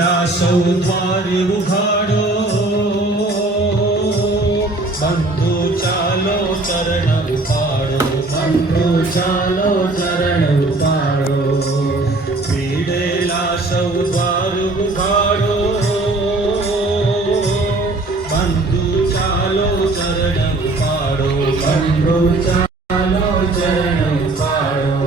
ભીડેલા સૌ દ્વાર ઉઘાડો, બંધુ ચાલો ચરણ ઉપાડો, બંધુ ચાલો ચરણ ઉપાડો. ભીડેલા સૌ દ્વાર ઉઘાડો, બંધુ ચાલો ચરણ ઉપાડો, બંધુ ચાલો ચરણ ઉપાડો.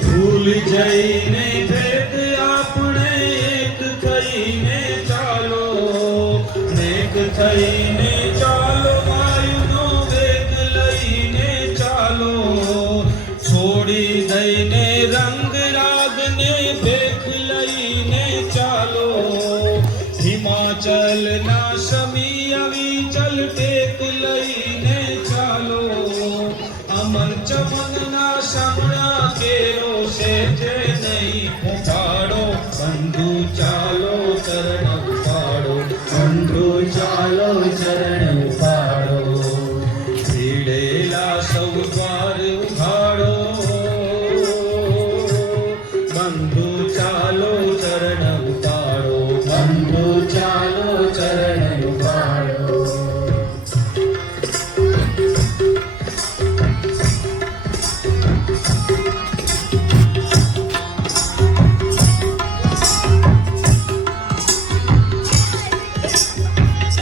ભૂલ જઈને ભેદ આપણે એક થઈને ચાલો, એક થઈને ચાલો, વાયુનો વેગ લઈને ચાલો. છોડી દઈને રંગ રાગને ભેખ લઈને ચાલો. હિમાચલના સમી અવિચલ ટેક લઈને ચાલો. અમર ચમનના સમણા કેરો છે જે નહીં ઉપાડો, બંધુ ચાલો ચરણ ઉપાડો, બંધુ ચાલો ચરણ ઉપાડો. ભીડેલા સૌ દ્વાર ઉઘાડો, બંધુ ચાલો ચરણ ઉપાડો, બંધુ ચાલો ચરણ ઉપાડો.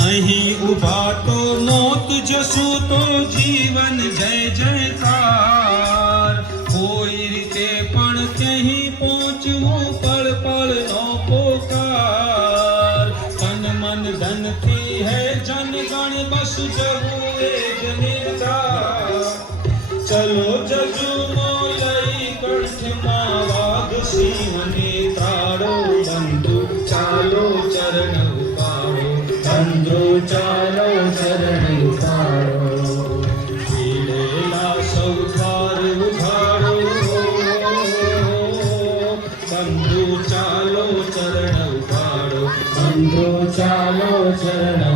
અહીં ઉભા તો મોત જશું તો જીવન જય જયકાર. કોઈ રીતે પણ ક્યાંય પહોંચવું પળ પળનો પોકાર. તન મન ધનથી હે જનગણ બસ જવું એ જ નિર્ધાર. ચલો જજુમો લઈ કંઠમાં વાઘ સિંહને તાળો, બંધુ ચાલો ચરણ ઉપાડો, બંધુ ચાલો ચરણ ઉપાડો. ભીડેલા સૌ દ્વાર ઉઘાડો, બંધુ ચાલો ચરણ ઉપાડો, બંધુ ચાલો ચરણ